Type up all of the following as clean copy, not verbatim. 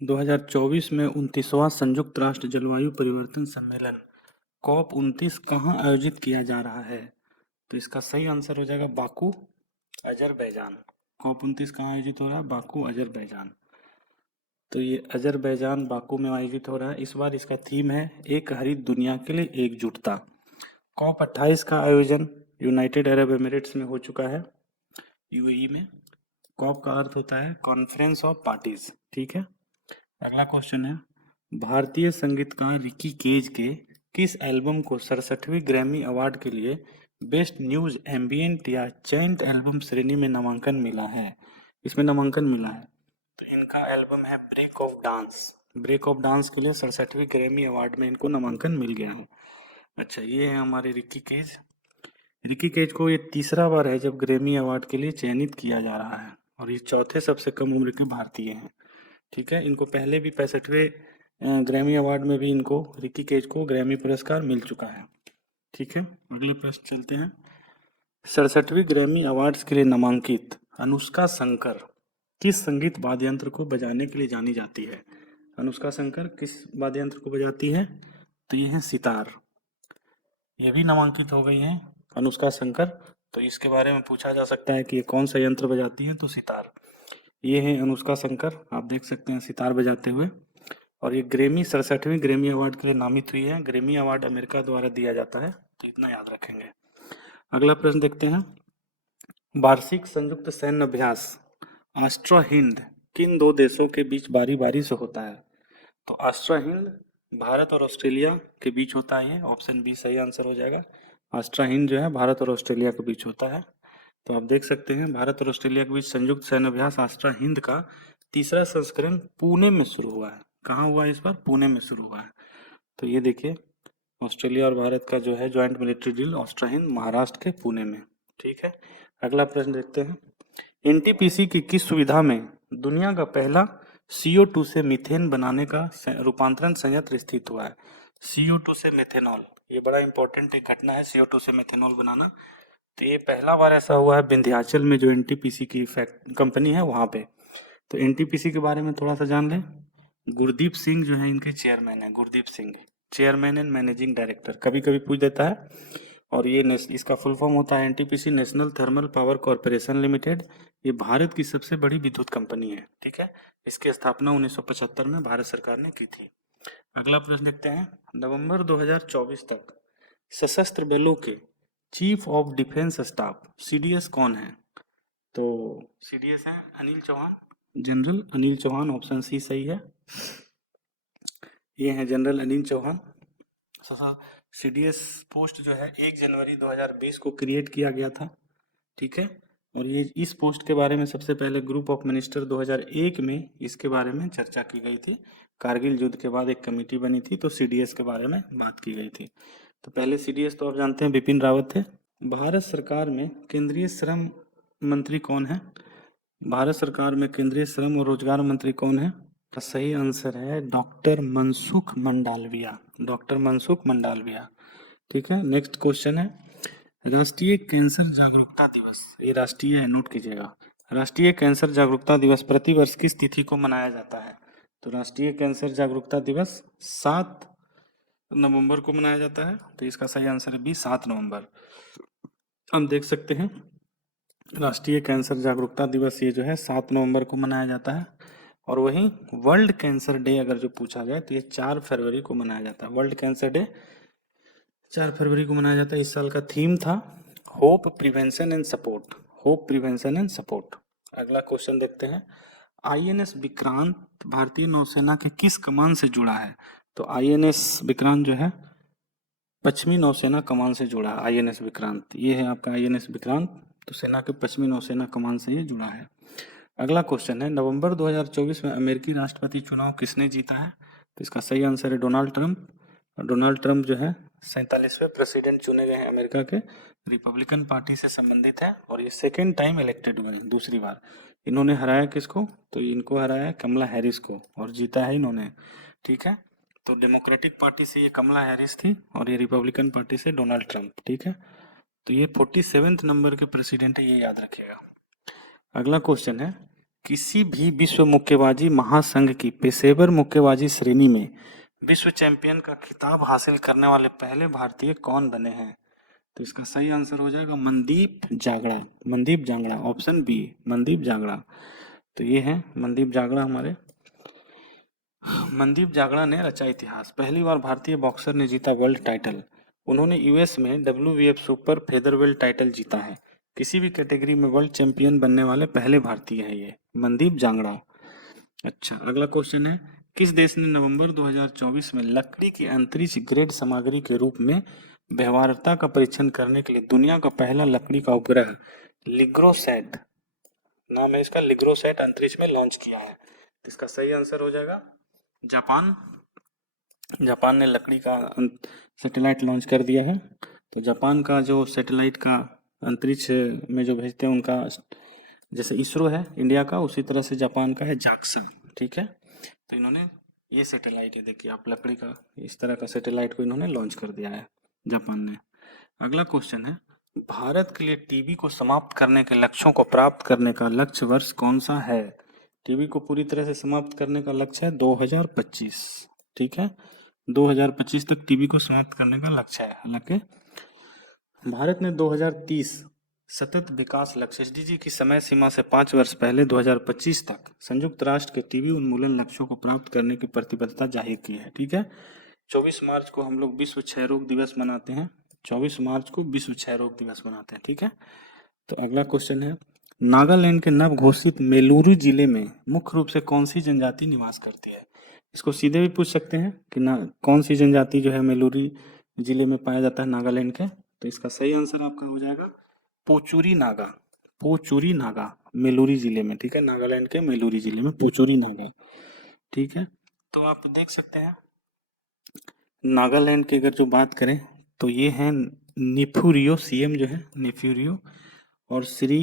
2024 में 29वां संयुक्त राष्ट्र जलवायु परिवर्तन सम्मेलन कॉप 29 कहाँ आयोजित किया जा रहा है? तो इसका सही आंसर हो जाएगा बाकू, अजरबैजान। कॉप 29 कहाँ आयोजित हो रहा है? Baku, Azerbaijan. तो ये अजरबैजान बाकू में आयोजित हो रहा है। इस बार इसका थीम है एक हरित दुनिया के लिए एकजुटता। कॉप 28 का आयोजन यूनाइटेड अरब एमिरेट्स में हो चुका है, यूएई में। कॉप का अर्थ होता है कॉन्फ्रेंस ऑफ पार्टीज, ठीक है। अगला क्वेश्चन है, भारतीय संगीतकार रिकी केज के किस एल्बम को 67वीं ग्रैमी अवार्ड के लिए बेस्ट न्यूज एम्बिएंट या चैंट एल्बम श्रेणी में नामांकन मिला है? इसमें नामांकन मिला है, तो इनका एल्बम है break of dance. Break of dance के लिए 67वीं ग्रैमी अवार्ड में इनको नामांकन मिल गया है। अच्छा, ये है हमारे रिकी केज। रिकी केज को ये तीसरा बार है जब ग्रैमी अवार्ड के लिए चयनित किया जा रहा है, और ये चौथे सबसे कम उम्र के भारतीय हैं, ठीक है। इनको पहले भी 65वें ग्रैमी अवार्ड में भी इनको रिकी केज को ग्रैमी पुरस्कार मिल चुका है, ठीक है। अगले प्रश्न चलते हैं। 67वीं ग्रैमी अवार्ड्स के लिए नामांकित अनुष्का शंकर किस संगीत वाद्य यंत्र को बजाने के लिए जानी जाती है? अनुष्का शंकर किस वाद्य यंत्र को बजाती है? तो ये है सितार। ये भी नामांकित हो गई हैं अनुष्का शंकर। तो इसके बारे में पूछा जा सकता है कि ये कौन सा यंत्र बजाती है, तो सितार। ये है अनुष्का शंकर, आप देख सकते हैं सितार बजाते हुए। और ये ग्रैमी 67वीं ग्रैमी अवार्ड के लिए नामित हुई है। ग्रैमी अवार्ड अमेरिका द्वारा दिया जाता है, तो इतना याद रखेंगे। अगला प्रश्न देखते हैं। वार्षिक संयुक्त सैन्य अभ्यास आस्ट्रा हिंद किन दो देशों के बीच बारी बारी से होता है? तो आस्ट्रा हिंद भारत और ऑस्ट्रेलिया के बीच होता है। ये ऑप्शन बी सही आंसर हो जाएगा। आस्ट्रा हिंद जो है भारत और ऑस्ट्रेलिया के बीच होता है। तो आप देख सकते हैं भारत और ऑस्ट्रेलिया के बीच संयुक्त सैन्य अभ्यास आस्ट्रा हिंद का तीसरा संस्करण पुणे में शुरू हुआ है। कहाँ हुआ है? इस बार पुणे में शुरू हुआ है। तो ये देखिए, ऑस्ट्रेलिया और भारत का जो है joint military drill Astra Hind Maharashtra के पुणे में, ठीक है। अगला प्रश्न देखते हैं। एनटीपीसी की किस सुविधा में दुनिया का पहला CO2 से मीथेन बनाने का रूपांतरण संयंत्र स्थित हुआ है? CO2 से मेथेनॉल, ये बड़ा इंपॉर्टेंट एक घटना है, CO2 से मेथेनॉल बनाना। तो ये पहला बार ऐसा हुआ है विंध्याचल में, जो एनटीपीसी की कंपनी है वहां पे। तो एनटीपीसी के बारे में थोड़ा सा जान लें। गुरदीप सिंह जो है इनके चेयरमैन है, Gurdeep Singh, chairman and managing director, कभी कभी पूछ देता है। और ये इसका फुल फॉर्म होता है NTPC, national thermal power corporation limited. ये भारत की सबसे बड़ी विद्युत कंपनी है, ठीक है। इसकी स्थापना 1975 में भारत सरकार ने की थी। अगला प्रश्न देखते हैं। नवंबर 2024 तक सशस्त्र बलों के chief of defence staff CDS कौन है? तो CDS है Anil Chauhan, general Anil Chauhan, option C सही है। ये है general Anil Chauhan. CDS post जो है 1 जनवरी 2020 को क्रिएट किया गया था, ठीक है। और ये इस पोस्ट के बारे में सबसे पहले ग्रुप ऑफ मिनिस्टर 2001 में इसके बारे में चर्चा की गई थी। कारगिल युद्ध के बाद एक कमेटी बनी थी, तो CDS के बारे में बात की गई थी। तो पहले CDS तो आप जानते हैं बिपिन रावत थे। भारत सरकार में केंद्रीय श्रम मंत्री कौन है? भारत सरकार में केंद्रीय श्रम और रोजगार मंत्री कौन है? का सही आंसर है डॉक्टर मनसुख मंडालविया, डॉक्टर मनसुख मंडालविया, ठीक है। नेक्स्ट क्वेश्चन है, राष्ट्रीय कैंसर जागरूकता दिवस, ये राष्ट्रीय है, नोट कीजिएगा। राष्ट्रीय कैंसर जागरूकता दिवस प्रतिवर्ष किस तिथि को मनाया जाता है? तो राष्ट्रीय कैंसर जागरूकता दिवस 7 नवंबर को मनाया जाता है। तो इसका सही आंसर है बी, 7 नवंबर। हम देख सकते हैं राष्ट्रीय कैंसर जागरूकता दिवस ये जो है 7 नवंबर को मनाया जाता है। और वहीं वर्ल्ड कैंसर डे अगर जो पूछा जाए तो ये 4 फरवरी को मनाया जाता है। वर्ल्ड कैंसर डे 4 फरवरी को मनाया जाता है। इस साल का थीम था hope prevention and support, hope prevention and support. अगला क्वेश्चन देखते हैं। INS विक्रांत भारतीय नौसेना के किस कमान से जुड़ा है? तो INS विक्रांत जो है पश्चिमी नौसेना कमान से जुड़ा है। INS विक्रांत, ये है आपका INS विक्रांत, तो सेना के पश्चिमी नौसेना कमान से ये जुड़ा है। अगला क्वेश्चन है, नवंबर 2024 में अमेरिकी राष्ट्रपति चुनाव किसने जीता है? तो इसका सही आंसर है डोनाल्ड ट्रंप। डोनाल्ड ट्रंप जो है 47वें प्रेसिडेंट चुने गए हैं अमेरिका के, रिपब्लिकन पार्टी से संबंधित है। और ये सेकेंड टाइम इलेक्टेड हुए हैं, दूसरी बार। इन्होंने हराया किसको? तो इनको हराया कमला हैरिस को, और जीता है इन्होंने, ठीक है। तो डेमोक्रेटिक पार्टी से ये कमला हैरिस थी और ये रिपब्लिकन पार्टी से डोनाल्ड ट्रंप, ठीक है। तो ये 47वें नंबर के प्रेसिडेंट है, ये याद रखिएगा। अगला क्वेश्चन है, किसी भी विश्व मुक्केबाजी महासंघ की पेशेवर मुक्केबाजी श्रेणी में विश्व चैंपियन का खिताब हासिल करने वाले पहले भारतीय कौन बने हैं? तो इसका सही आंसर हो जाएगा मनदीप जांगड़ा। Mandeep Jangra, option B, Mandeep Jangra. तो ये है मनदीप जांगड़ा हमारे। मनदीप जांगड़ा ने रचा इतिहास। पहली बार भारतीय बॉक्सर ने जीता वर्ल्ड टाइटल। उन्होंने यूएस में WBF सुपर फेदरवेट टाइटल जीता है। किसी भी कैटेगरी में वर्ल्ड चैंपियन बनने वाले पहले भारतीय हैं ये, मनदीप जांगड़ा। अच्छा, अगला क्वेश्चन है, किस देश ने नवंबर 2024 में लकड़ी की अंतरिक्ष ग्रेड सामग्री के रूप में व्यवहार्यता का परीक्षण करने के लिए दुनिया का पहला लकड़ी का उपग्रह लिग्रोसैट, नाम है इसका, लिग्रोसैट अंतरिक्ष में लॉन्च किया है? तो इसका सही आंसर हो जाएगा जापान। जापान ने लकड़ी का सैटेलाइट लॉन्च कर दिया है। तो जापान का जो सैटेलाइट का अंतरिक्ष में जो भेजते हैं उनका, जैसे इसरो है इंडिया का, उसी तरह से जापान का है जाक्सा। ठीक है, तो इन्होंने ये सैटेलाइट है, देखिए आप, लकड़ी का इस तरह का सैटेलाइट को इन्होंने लॉन्च कर दिया है जापान ने। अगला क्वेश्चन है, भारत के लिए टीबी को समाप्त करने के लक्ष्यों को प्राप्त करने का लक्ष्य वर्ष कौन सा है? टीबी को पूरी तरह से समाप्त करने का लक्ष्य है 2025। ठीक है, 2025 तक टीबी को समाप्त करने का लक्ष्य है। हालांकि भारत ने 2030 सतत विकास लक्ष्य SDG की समय सीमा से 5 वर्ष पहले 2025 तक संयुक्त राष्ट्र के टीबी उन्मूलन लक्ष्यों को प्राप्त करने की प्रतिबद्धता जाहिर की है। ठीक है, 24 मार्च को हम लोग विश्व क्षय रोग दिवस मनाते हैं। 24 मार्च को विश्व क्षय रोग दिवस मनाते हैं। ठीक है, तो अगला क्वेश्चन है, नागालैंड के नव घोषित मेलुरु जिले में मुख्य रूप से कौन सी जनजाति निवास करती है? इसको सीधे भी पूछ सकते हैं कि ना, कौन सी जनजाति जो है मेलुरु जिले में पाया जाता है नागालैंड के? तो इसका सही आंसर आपका हो जाएगा पोचुरी नागा। पोचुरी नागा मेलुरु जिले में। ठीक है, नागालैंड के मेलुरु जिले में पोचुरी नागा। ठीक है, तो आप देख सकते हैं नागालैंड की अगर जो बात करें तो ये है निफुरियो, सीएम जो है निफुरियो, और श्री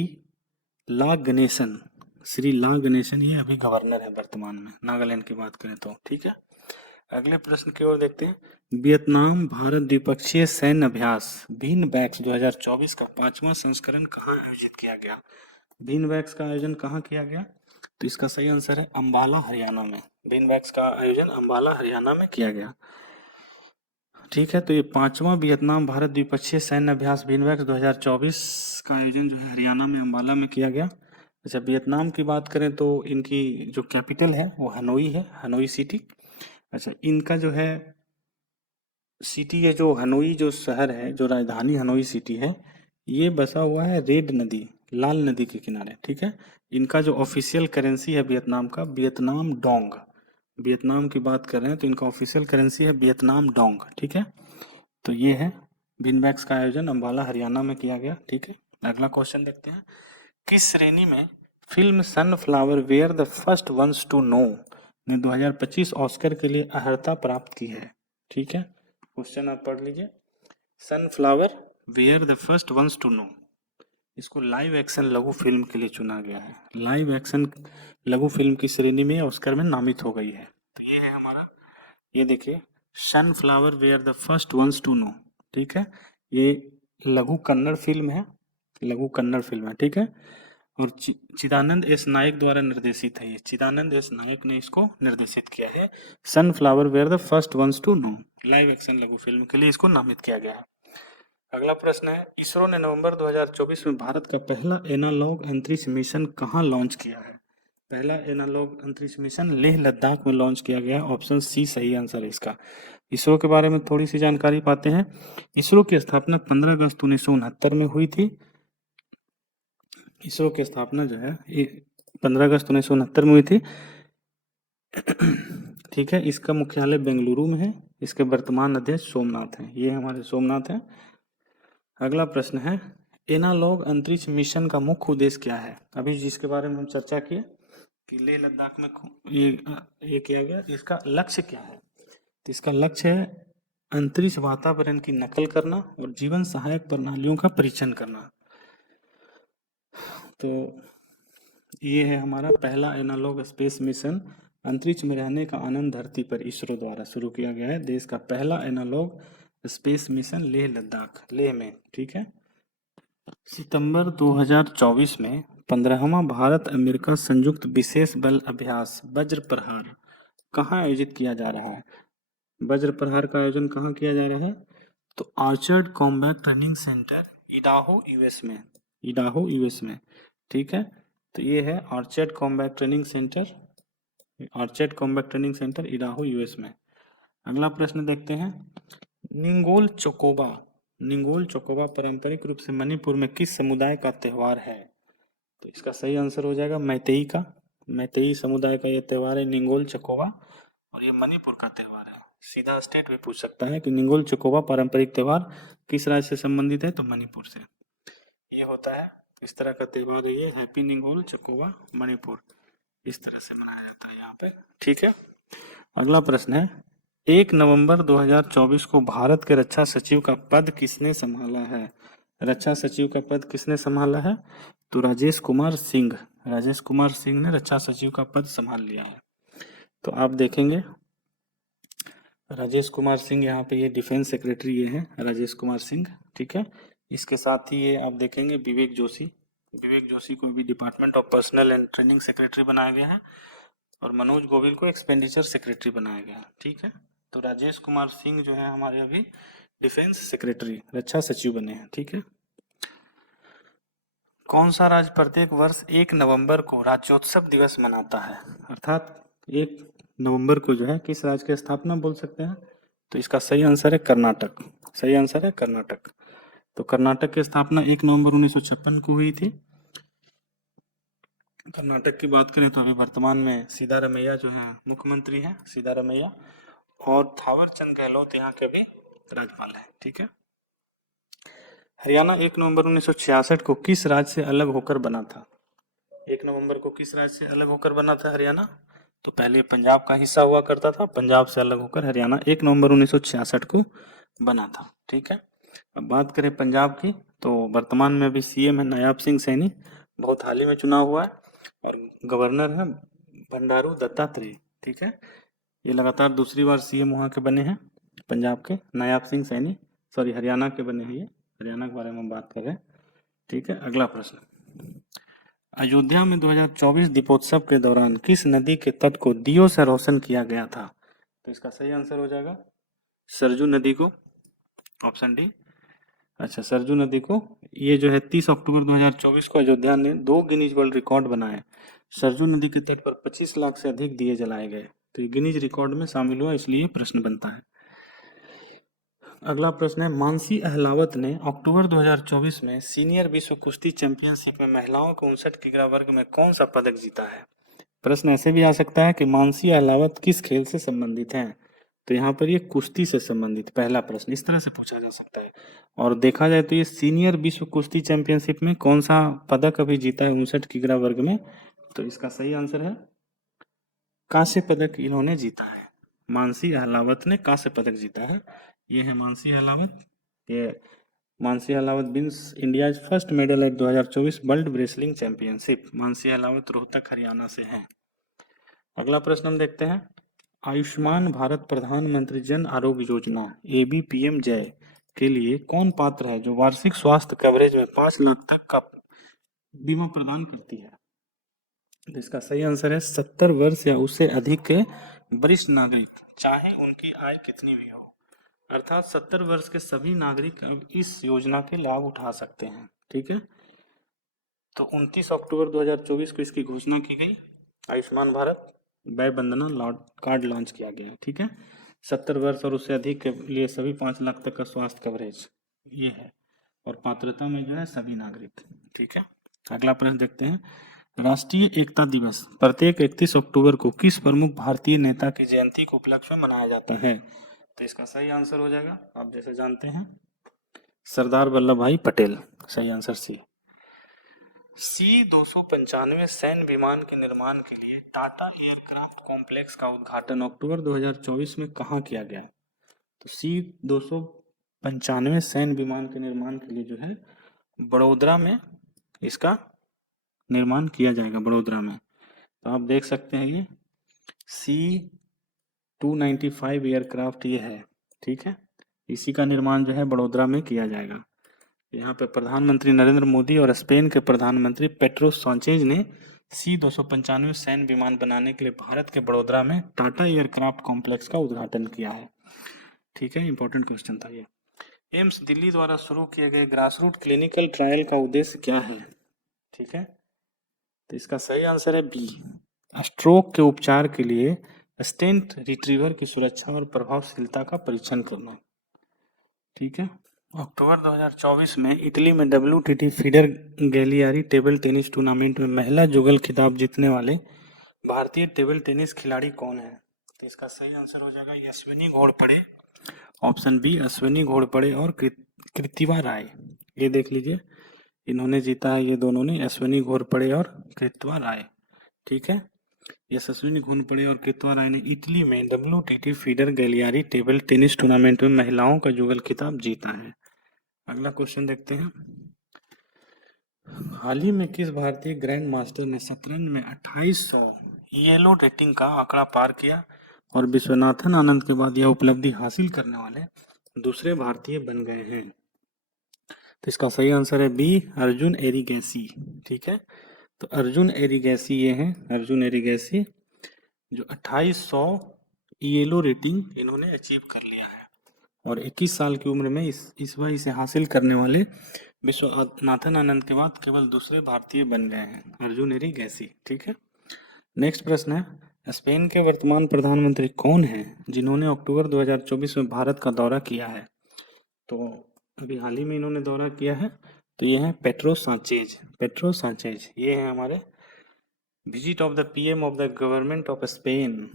ला गणेशन, श्री ला गणेशन ये अभी गवर्नर है वर्तमान में नागालैंड की बात करें तो। ठीक है, अगले प्रश्न की ओर देखते हैं। वियतनाम भारत द्विपक्षीय सैन्य अभ्यास बीनबैक्स 2024 का 5वां संस्करण कहाँ आयोजित किया गया? बीनबैक्स का आयोजन कहाँ किया गया? तो इसका सही आंसर है अंबाला, हरियाणा में। बीनबैक्स का आयोजन अंबाला, हरियाणा में किया गया। ठीक है, तो ये 5वां वियतनाम भारत द्विपक्षीय सैन्य अभ्यास बीनबैक्स 2024 का आयोजन जो है हरियाणा में अंबाला में किया गया। अच्छा, वियतनाम की बात करें तो इनकी जो कैपिटल है वो हनोई है, हनोई सिटी। अच्छा, इनका जो है सिटी है, जो हनोई जो शहर है, जो राजधानी हनोई सिटी है, ये बसा हुआ है रेड नदी, लाल नदी के किनारे। ठीक है, इनका जो ऑफिशियल करेंसी है वियतनाम का, वियतनाम डोंग। वियतनाम की बात कर रहे हैं तो इनका ऑफिशियल करेंसी है वियतनाम डोंग। ठीक है, तो ये है बीनबैक्स का आयोजन अंबाला, हरियाणा में किया गया। ठीक है, अगला क्वेश्चन देखते हैं। किस श्रेणी में film sunflower were the first ones to know ने 2025 ऑस्कर के लिए अर्हता प्राप्त की है? ठीक है, क्वेश्चन आप पढ़ लीजिए। Sunflower were the first ones to know, इसको लाइव एक्शन लघु फिल्म के लिए चुना गया है। लाइव एक्शन लघु फिल्म की श्रेणी में ऑस्कर में नामित हो गई है। तो ये है हमारा, ये देखिए, sunflower were the first ones to know. ठीक है, ये लघु कन्नड़ फिल्म है, लघु कन्नड़ फिल्म है। ठीक है, और चिदानंद एस नायक द्वारा निर्देशित है। ये चिदानंद एस नायक ने इसको निर्देशित किया है। Sunflower were the first ones to know, live action लघु फिल्म के लिए इसको नामित किया गया है। अगला प्रश्न है, इसरो ने नवंबर 2024 में भारत का पहला एनालॉग अंतरिक्ष मिशन कहाँ लॉन्च किया है? पहला एनालॉग अंतरिक्ष मिशन लेह लद्दाख में लॉन्च किया गया। ऑप्शन सी सही आंसर है इसका। इसरो के बारे में थोड़ी सी जानकारी पाते हैं। इसरो की स्थापना 15 अगस्त 1969 में हुई थी। इसरो की स्थापना जो है 15 अगस्त 1969 में हुई थी। ठीक है, इसका मुख्यालय बेंगलुरु में है। इसके वर्तमान अध्यक्ष सोमनाथ हैं, ये हमारे सोमनाथ हैं। अगला प्रश्न है, एनालॉग अंतरिक्ष मिशन का मुख्य उद्देश्य क्या है? अभी जिसके बारे में हम चर्चा किए कि लेह लद्दाख में ये किया गया, इसका लक्ष्य क्या है? तो इसका लक्ष्य है अंतरिक्ष वातावरण की नकल करना और जीवन सहायक प्रणालियों का परीक्षण करना। तो ये है हमारा पहला एनालॉग स्पेस मिशन, अंतरिक्ष में रहने का आनंद धरती पर, इसरो द्वारा शुरू किया गया है। देश का पहला analogue space mission Leh Ladakh, Leh में। ठीक है, सितंबर 2024 में 15वां भारत अमेरिका संयुक्त विशेष बल अभ्यास वज्र प्रहार कहाँ आयोजित किया जा रहा है? वज्र प्रहार का आयोजन कहाँ किया जा रहा है? तो orchard combat training centre Idaho US में, इडाहो यूएस में। ठीक है, तो ये है orchard combat training centre, orchard combat training centre Idaho US में। अगला प्रश्न देखते हैं, निंगोल चोकोबा, निंगोल चोकोबा पारंपरिक रूप से मणिपुर में किस समुदाय का त्योहार है? तो इसका सही आंसर हो जाएगा मैतेई का, मैतेई समुदाय का ये त्योहार है निंगोल चकोबा, और ये मणिपुर का त्योहार है। सीधा स्टेट भी पूछ सकता है कि निंगोल चकोबा पारंपरिक त्योहार किस राज्य से संबंधित है, तो मणिपुर से। ये होता है, इस तरह का त्योहार है ये, हैप्पी निंगोल चकोबा मणिपुर, इस तरह से मनाया जाता है यहाँ पे। ठीक है, अगला प्रश्न है, 1 नवंबर 2024 को भारत के रक्षा सचिव का पद किसने संभाला है? रक्षा सचिव का पद किसने संभाला है? तो राजेश कुमार सिंह, राजेश कुमार सिंह ने रक्षा सचिव का पद संभाल लिया है। तो आप देखेंगे राजेश कुमार सिंह, यहाँ पे ये डिफेंस सेक्रेटरी ये है राजेश कुमार सिंह। ठीक है, इसके साथ ही ये आप देखेंगे विवेक जोशी, विवेक जोशी को भी department of personal and training secretary बनाया गया है, और मनोज गोविल को एक्सपेंडिचर सेक्रेटरी बनाया गया है। ठीक है, तो राजेश कुमार सिंह जो है हमारे अभी डिफेंस सेक्रेटरी, रक्षा सचिव बने हैं। ठीक है, कौन सा राज्य प्रत्येक वर्ष 1 नवंबर को राज्योत्सव दिवस मनाता है? अर्थात 1 नवंबर को जो है किस राज्य की स्थापना बोल सकते हैं? तो इसका सही आंसर है कर्नाटक, सही आंसर है कर्नाटक। तो कर्नाटक की स्थापना 1 नवंबर 1956 को हुई थी। कर्नाटक की बात करें तो अभी वर्तमान में सिद्धारमैया जो है मुख्यमंत्री हैं, सिद्धारमैया, और थावर चंद गहलोत यहाँ के भी राज्यपाल हैं। ठीक है, हरियाणा 1 नवंबर 1966 को किस राज्य से अलग होकर बना था? 1 नवंबर को किस राज्य से अलग होकर बना था हरियाणा? तो पहले पंजाब का हिस्सा हुआ करता था, पंजाब से अलग होकर हरियाणा 1 नवंबर 1966 को बना था। ठीक है, अब बात करें पंजाब की, तो वर्तमान में अभी सीएम है नायाब सिंह सैनी, बहुत हाल ही में चुनाव हुआ है, और गवर्नर है बंडारू दत्तात्रेय। ठीक है, ये लगातार दूसरी बार सीएम वहाँ के बने हैं पंजाब के, नायाब सिंह सैनी, सॉरी हरियाणा के बने हैं ये, हरियाणा के बारे में बात कर रहे हैं। ठीक है, अगला प्रश्न, अयोध्या में 2024 दीपोत्सव के दौरान किस नदी के तट को दियो से रोशन किया गया था? तो इसका सही आंसर हो जाएगा सरजू नदी को, ऑप्शन डी। अच्छा, सरजू नदी को, ये जो है 30 अक्टूबर 2024 को अयोध्या ने 2 गिनीज वर्ल्ड रिकॉर्ड बनाए। सरजू नदी के तट पर 25 लाख से अधिक दिए जलाए गए, तो ये गिनीज रिकॉर्ड में शामिल हुआ, इसलिए प्रश्न बनता है। अगला प्रश्न है, मानसी अहलावत ने अक्टूबर 2024 में सीनियर विश्व कुश्ती चैंपियनशिप में महिलाओं के 59 किग्रा वर्ग में कौन सा पदक जीता है? प्रश्न ऐसे भी आ सकता है कि मानसी अहलावत किस खेल से संबंधित हैं? तो यहाँ पर ये कुश्ती से संबंधित पहला प्रश्न इस तरह से पूछा जा सकता है। और देखा जाए तो ये सीनियर विश्व कुश्ती चैंपियनशिप में कौन सा पदक अभी जीता है 59 किग्रा वर्ग में? तो इसका सही आंसर है कांस्य पदक इन्होंने जीता है, मानसी अहलावत ने कांस्य पदक जीता है। ये है मानसी अहलावत, ये Mansi Ahlawat wins India first medal at 2024 world wrestling championship. Mansi Ahlawat Rohtak Haryana से हैं। अगला प्रश्न हम देखते हैं, आयुष्मान भारत प्रधानमंत्री जन आरोग्य योजना ABPM जय के लिए कौन पात्र है जो वार्षिक स्वास्थ्य कवरेज में 5 लाख तक का बीमा प्रदान करती है? तो इसका सही आंसर है 70 वर्ष या उससे अधिक के वरिष्ठ नागरिक, चाहे उनकी आय कितनी भी हो। अर्थात 70 वर्ष के सभी नागरिक अब इस योजना के लाभ उठा सकते हैं। ठीक है, तो 29 अक्टूबर 2024 को इसकी घोषणा की गई, आयुष्मान भारत वय वंदना कार्ड लॉन्च किया गया। ठीक है, 70 वर्ष और उससे अधिक के लिए सभी 5 लाख तक का स्वास्थ्य कवरेज ये है, और पात्रता में जो है सभी नागरिक। ठीक है, अगला प्रश्न देखते हैं, राष्ट्रीय एकता दिवस प्रत्येक 31 अक्टूबर को किस प्रमुख भारतीय नेता की जयंती के उपलक्ष्य में मनाया जाता है? तो इसका सही आंसर हो जाएगा, आप जैसे जानते हैं, सरदार वल्लभ भाई पटेल, सही आंसर C-295 सैन्य विमान के निर्माण के लिए टाटा एयरक्राफ्ट कॉम्प्लेक्स का उद्घाटन अक्टूबर 2024 में कहाँ किया गया? तो C-295 सैन्य विमान के निर्माण के लिए जो है बड़ोदरा में इसका निर्माण किया जाएगा, बड़ोदरा में। तो आप देख सकते हैं ये C-295 एयरक्राफ्ट ये है। ठीक है, इसी का निर्माण जो है बड़ोदरा में किया जाएगा। यहाँ पे प्रधानमंत्री नरेंद्र मोदी और स्पेन के प्रधानमंत्री पेड्रो सांचेज ने C-295 सैन्य विमान बनाने के लिए भारत के बड़ोदरा में टाटा एयरक्राफ्ट कॉम्प्लेक्स का उद्घाटन किया है। ठीक है, इंपॉर्टेंट क्वेश्चन था ये। एम्स दिल्ली द्वारा शुरू किए गए ग्रासरूट क्लिनिकल ट्रायल का उद्देश्य क्या है? ठीक है, तो इसका सही आंसर है बी, स्ट्रोक के उपचार के लिए स्टेंट रिट्रीवर की सुरक्षा और प्रभावशीलता का परीक्षण करना। ठीक है, अक्टूबर 2024 में इटली में WTT feeder Cagliari table tennis tournament में महिला जुगल खिताब जीतने वाले भारतीय टेबल टेनिस खिलाड़ी कौन है? तो इसका सही आंसर हो जाएगा अश्विनी घोड़पड़े, ऑप्शन बी अश्विनी घोड़पड़े और कृतिवा राय। ये देख लीजिए, इन्होंने जीता है, ये दोनों ने, अश्विनी घोड़पड़े और कृतिवा राय। ठीक है, यशस्विनी घोड़पड़े और कृतिवा राय ने इटली में WTT feeder Cagliari table tennis tournament में महिलाओं का जुगल खिताब जीता है। अगला क्वेश्चन देखते हैं। हाल ही में किस भारतीय ग्रैंड मास्टर ने शतरंज में 2800 येलो रेटिंग का आंकड़ा पार किया और विश्वनाथन आनंद के बाद यह उपलब्धि हासिल करने वाले दूसरे भारतीय बन गए हैं? तो इसका सही आंसर है बी, अर्जुन एरिगैसी। ठीक है, तो अर्जुन एरिगैसी ये हैं, अर्जुन एरिगैसी, जो 2800 येलो रेटिंग इन्होंने अचीव कर लिया है और 21 साल की उम्र में इस बार इसे हासिल करने वाले विश्वनाथन आनंद के बाद केवल दूसरे भारतीय बन गए हैं, अर्जुन एरिगैसी। ठीक है, नेक्स्ट प्रश्न है, स्पेन के वर्तमान प्रधानमंत्री कौन हैं जिन्होंने अक्टूबर 2024 में भारत का दौरा किया है? तो अभी हाल ही में इन्होंने दौरा किया है, तो ये है पेड्रो सांचेज। पेड्रो सांचेज ये है हमारे visit of the PM of the government of Spain,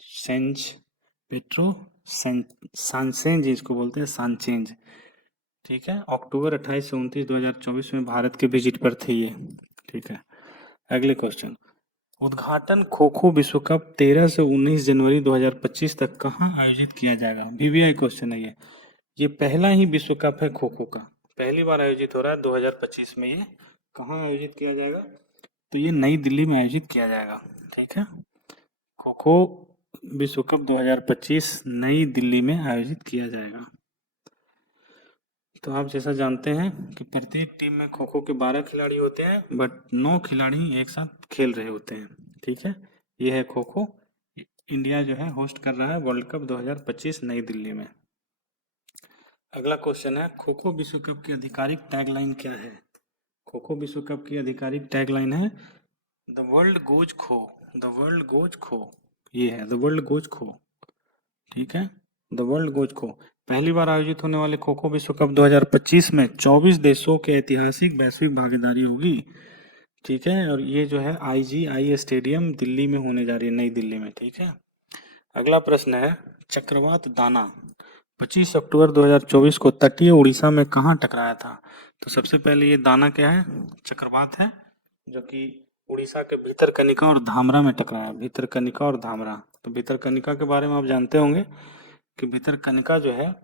सेंच पेड्रो सांचेज, इसको बोलते हैं सांचेज। ठीक है, अक्टूबर 28 से 29 2024 में भारत के विजिट पर थे ये। ठीक है, अगले क्वेश्चन, उद्घाटन खो खो विश्व कप 13 से 19 जनवरी 2025 तक कहाँ आयोजित किया जाएगा? VVI क्वेश्चन है ये पहला ही विश्व कप है खो खो का, पहली बार आयोजित हो रहा है 2025 में। ये कहाँ आयोजित किया जाएगा? तो ये नई दिल्ली में आयोजित किया जाएगा। ठीक है, खो खो विश्व कप 2025 नई दिल्ली में आयोजित किया जाएगा। तो आप जैसा जानते हैं कि प्रत्येक टीम में खो खो के 12 खिलाड़ी होते हैं, बट 9 खिलाड़ी एक साथ खेल रहे होते हैं। ठीक है, ये है खो खो। इंडिया जो है होस्ट कर रहा है वर्ल्ड कप 2025 नई दिल्ली में। अगला क्वेश्चन है, खो खो विश्व कप की आधिकारिक टैगलाइन क्या है? खो खो विश्व कप की आधिकारिक टैगलाइन है द वर्ल्ड गोज खो, द वर्ल्ड गोज खो। ये है द वर्ल्ड गोज खो। ठीक है, द वर्ल्ड गोज खो। पहली बार आयोजित होने वाले खो खो विश्व कप 2025 में 24 देशों के ऐतिहासिक वैश्विक भागीदारी होगी। ठीक है, और ये जो है IGI स्टेडियम दिल्ली में होने जा रही है, नई दिल्ली में। ठीक है, अगला प्रश्न है, चक्रवात दाना 25 अक्टूबर 2024 को तटीय उड़ीसा में कहाँ टकराया था? तो सबसे पहले ये दाना क्या है? चक्रवात है, जो कि उड़ीसा के भितरकनिका और धामरा में टकराया, भितरकनिका और धामरा। तो भितरकनिका के बारे में आप जानते होंगे कि भितरकनिका जो है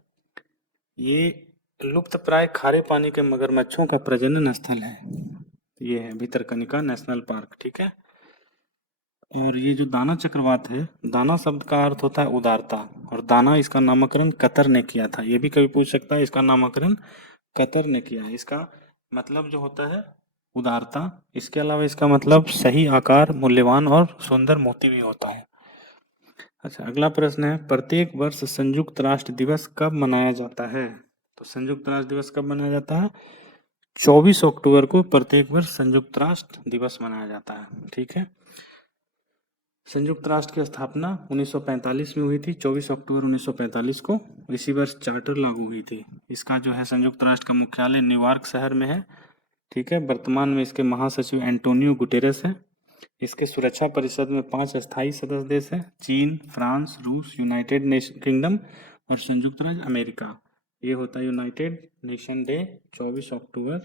ये लुप्त प्राय खारे पानी के मगरमच्छों का प्रजनन स्थल है। ये है भितरकनिका नेशनल पार्क। ठीक है, और ये जो दाना चक्रवात है, दाना शब्द का अर्थ होता है उदारता, और दाना इसका नामकरण कतर ने किया था। ये भी कभी पूछ सकता है, इसका नामकरण कतर ने किया है। इसका मतलब जो होता है उदारता, इसके अलावा इसका मतलब सही आकार, मूल्यवान और सुंदर मोती भी होता है। अच्छा, अगला प्रश्न है, प्रत्येक वर्ष संयुक्त राष्ट्र दिवस कब मनाया जाता है? तो संयुक्त राष्ट्र दिवस कब मनाया जाता है? 24 अक्टूबर को प्रत्येक वर्ष संयुक्त राष्ट्र दिवस मनाया जाता है। ठीक है, संयुक्त राष्ट्र की स्थापना 1945 में हुई थी, 24 अक्टूबर 1945 को। इसी वर्ष चार्टर लागू हुई थी। इसका जो है संयुक्त राष्ट्र का मुख्यालय न्यूयॉर्क शहर में है। ठीक है, वर्तमान में इसके महासचिव एंटोनियो गुटेरेस है। इसके सुरक्षा परिषद में 5 स्थायी सदस्य देश हैं, चीन, फ्रांस, रूस, यूनाइटेड नेशन किंगडम और संयुक्त राज्य अमेरिका। ये होता है यूनाइटेड नेशन डे, 24 अक्टूबर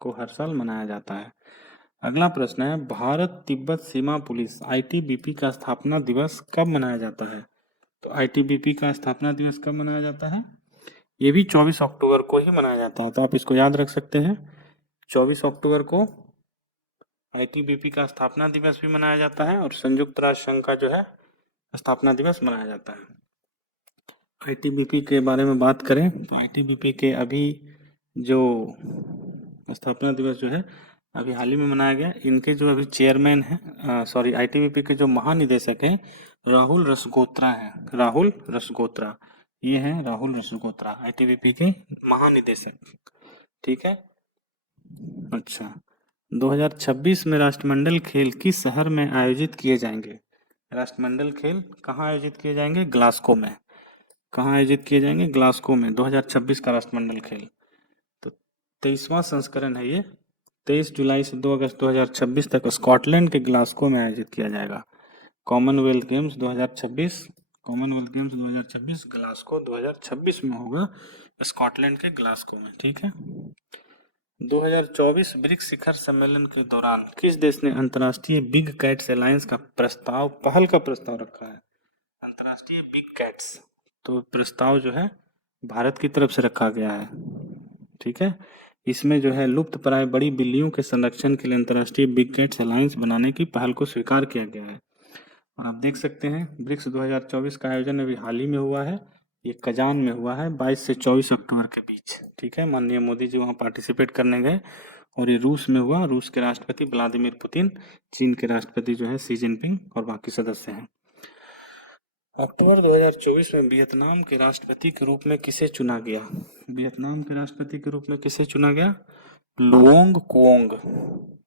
को हर साल मनाया जाता है। अगला प्रश्न है, भारत तिब्बत सीमा पुलिस ITBP का स्थापना दिवस कब मनाया जाता है? तो ITBP का स्थापना दिवस कब मनाया जाता है? ये भी 24 अक्टूबर को ही मनाया जाता है, तो आप इसको याद रख सकते हैं। 24 अक्टूबर को ITBP का स्थापना दिवस भी मनाया जाता है और संयुक्त राष्ट्र संघ का जो है स्थापना दिवस मनाया जाता है। ITBP के बारे में बात करें तो ITBP के अभी जो स्थापना दिवस जो है अभी हाल ही में मनाया गया, इनके जो अभी चेयरमैन हैं, सॉरी, आईटीबीपी के जो महानिदेशक हैं राहुल रसगोत्रा हैं, राहुल रसगोत्रा, ये हैं राहुल रसगोत्रा आईटीबीपी के महानिदेशक। ठीक है। अच्छा, 2026 में राष्ट्रमंडल खेल किस शहर में आयोजित किए जाएंगे? राष्ट्रमंडल खेल कहाँ आयोजित किए जाएंगे? ग्लासगो में। कहाँ आयोजित किए जाएंगे? ग्लासगो में, 2026 का राष्ट्रमंडल खेल। तो 23वां संस्करण है ये, 23 जुलाई से 2 अगस्त 2026 तक स्कॉटलैंड के ग्लासगो में आयोजित किया जाएगा। Commonwealth games 2026, Commonwealth games 2026 Glasgow 2026 में होगा, स्कॉटलैंड के ग्लासगो में। ठीक है। 2024 ब्रिक्स शिखर सम्मेलन के दौरान किस देश ने अंतर्राष्ट्रीय बिग कैट्स अलायंस का प्रस्ताव, पहल का प्रस्ताव रखा है? अंतर्राष्ट्रीय बिग कैट्स, तो प्रस्ताव जो है भारत की तरफ से रखा गया है। ठीक है। इसमें जो है लुप्त प्राय बड़ी बिल्लियों के संरक्षण के लिए अंतर्राष्ट्रीय बिग कैट्स अलायंस बनाने की पहल को स्वीकार किया गया है। और आप देख सकते हैं ब्रिक्स 2024 का आयोजन अभी हाल ही में हुआ है, ये कजान में हुआ है 22 से 24 अक्टूबर के बीच। ठीक है। माननीय मोदी जी वहाँ पार्टिसिपेट करने गए और ये रूस में हुआ। रूस के राष्ट्रपति व्लादिमीर पुतिन, चीन के राष्ट्रपति जो है शी जिनपिंग और बाकी सदस्य हैं। अक्टूबर 2024 में वियतनाम के राष्ट्रपति के रूप में किसे चुना गया? वियतनाम के राष्ट्रपति के रूप में किसे चुना गया? Luong Cuong.